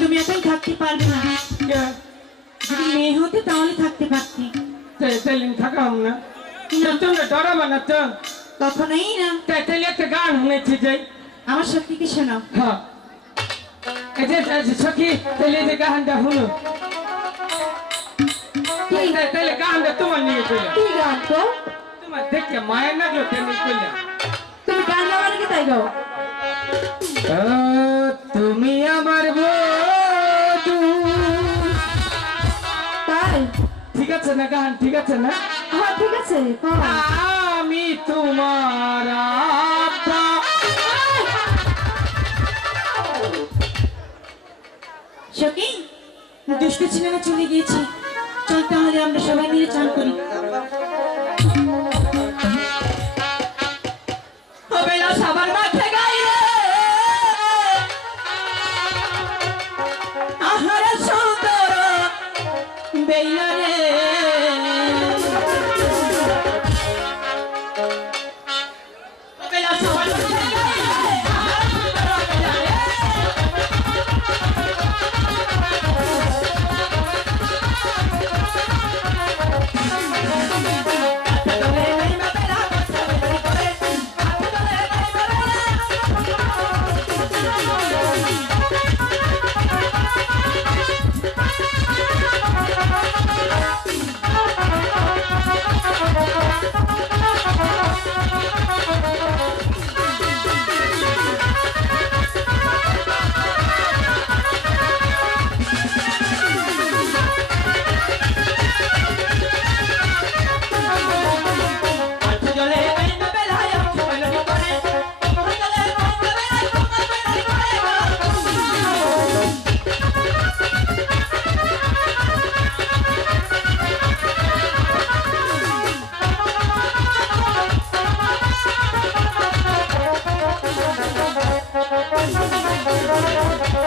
তুমি এখন থাকতে পারবে না। যদি মেয়ে হতে তাহলে থাকতে পারতি। তে- তেলিন থাকাম না। তোমরা ডরাবো না তো কখনোই না। তে- একটা গান শুনেছি যাই। আমার শক্তিকে শোনাও। হ্যাঁ। সখী যে গানটা শুনো। গানটা তোমার নিয়ে চলে কি গান তো? তোমার দেখে মায়ের লাগল তেমনি করলাম তুমি গান গাওয়ার কি তাই গাও। আছে না গান ঠিক আছে না? হ্যাঁ ঠিক আছে আমি তোমার আব্বা সখী দুষ্ট ছেলেরা চলে গিয়েছে। চল তাহলে আমরা সবাই মিলে চান করি। সবার মাঠে গাইলে। আহারে সুন্দর বেলা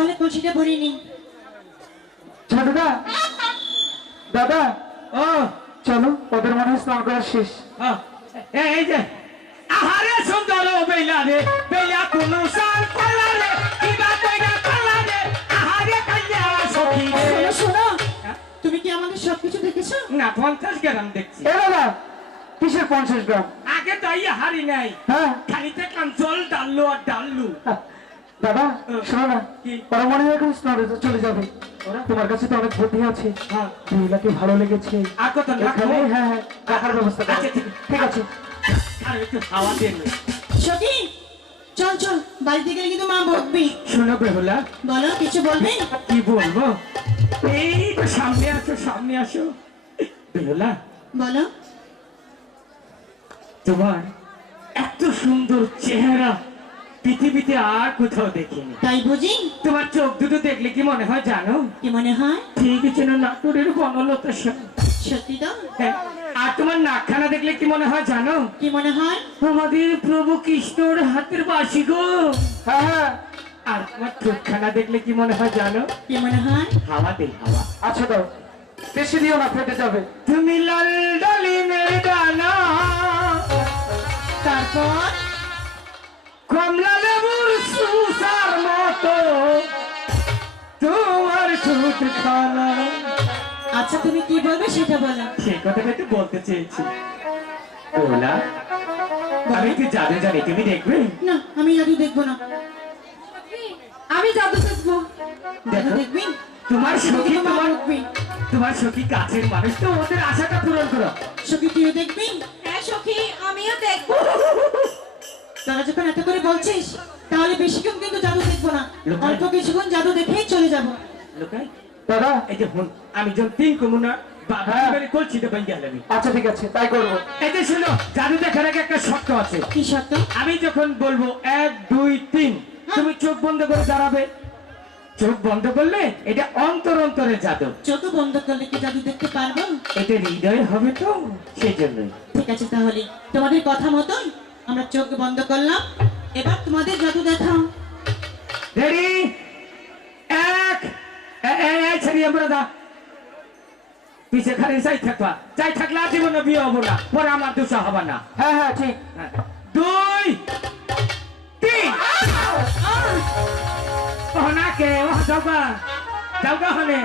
তাহলে কলসিটা ভরে নিই দাদা দাদা ও। চলো ওদের মনে হয় স্নান করা শেষ। এই যে আহারে সুন্দর বেলা রে বেলা কোন সাল পালা রে কিবা কইরা পালা রে আহারে কাইয়া সখী রে। শোনো শোনো তুমি কি আমাদের সবকিছু দেখেছ? না পঞ্চাশ গ্রাম দেখছি। এ দাদা কিসের পঞ্চাশ গ্রাম? আগে তাই হারি নাই। হ্যাঁ। খালি দেখলাম জল ডাললো আর ডাললু। দাদা শোনো না ওরা মনে হয় এখন চলে যাবে। তোমার কাছে তো অনেক বুদ্ধি আছে। হ্যাঁ। মহিলাকে ভালো লেগেছে। হ্যাঁ হ্যাঁ রাখার ব্যবস্থা আচ্ছা, ঠিক আছে। ঠিক আছে। আর একটু হাওয়া দেন সখী চল চল বাড়িতে গেলে কিন্তু মা বকবি। শোনো বেহুলা। বলো কিছু বলবে? কি বলব? এই তো সামনে আসো সামনে আসো বেহুলা বলো। তোমার এত সুন্দর চেহারা। পৃথিবীতে আর কোথাও দেখিনি। তাই বুঝি? তোমার চোখ দুটো দেখলে কি মনে হয় জানো? কি মনে হয়? ঠিক যেন নাটুরের বনলতা। সত্যি তো? হ্যাঁ, আর তোমার নাকখানা দেখলে কি মনে হয় জানো? কি মনে হয়? আমাদের প্রভু কৃষ্ণর হাতের বাসি গো। হ্যাঁ হ্যাঁ। আর তোমার ঠোঁটখানা দেখলে কি মনে হয় জানো? কি মনে হয়? হাওয়া দে হাওয়া। আচ্ছা দাও বেশি দিও না ফেটে যাবে। তুমি লাল ডালিমের ঠোঁট আচ্ছা তুমি কি বলবে সেটা বলো। সেই কথাটা একটু বলতে চেয়েছি। ওলা আমি একটু জাদু জানি তুমি দেখবে? না আমি জাদু দেখব না। আমি জাদু দেখব। দেখো দেখবি? তোমার সখী তোমার বকবি তোমার সখী কাছের মানুষ তো ওদের আশাটা পূরণ করো। সখী তুইও দেখবি? হ্যাঁ সখী আমিও দেখব। তোরা যখন এত করে বলছিস তাহলে বেশিক্ষণ কিন্তু জাদু দেখব না। লোকাল। অল্প কিছুক্ষণ জাদু দেখেই চলে যাব। লোকাই দাদা? এই যে হুন আমি যখন তিন কমুনা বাবা হ্যাঁ। মেরে কলছিতে বাইন গেলাম আচ্ছা ঠিক আছে তাই করব। এই যে শুনো জাদু দেখার আগে একটা শর্ত আছে। কি সত্য আমি যখন বলব এক দুই তিন তুমি চোখ বন্ধ করে দাঁড়াবে। চোখ বন্ধ করলে এটা অন্তর অন্তরে জাদু। চোখ বন্ধ করলে কি জাদু দেখতে পারব? এটা হৃদয় হবে তো সেই জন্যই। ঠিক আছে তাহলে তোমাদের কথা মতন আমরা চোখ বন্ধ করলাম। এবার তোমাদের জাদু দেখাও। রেডি ছাড়িয়ে আমরা দা পিছে খালি চাই থাকবা। চাই থাকলে আজীবন বিয়ে হব না। পরে আমার দোষা হবে না। হ্যাঁ হ্যাঁ ঠিক। হ্যাঁ। দুই তিন। ও না কে ও যাওগা যাওগা হলে।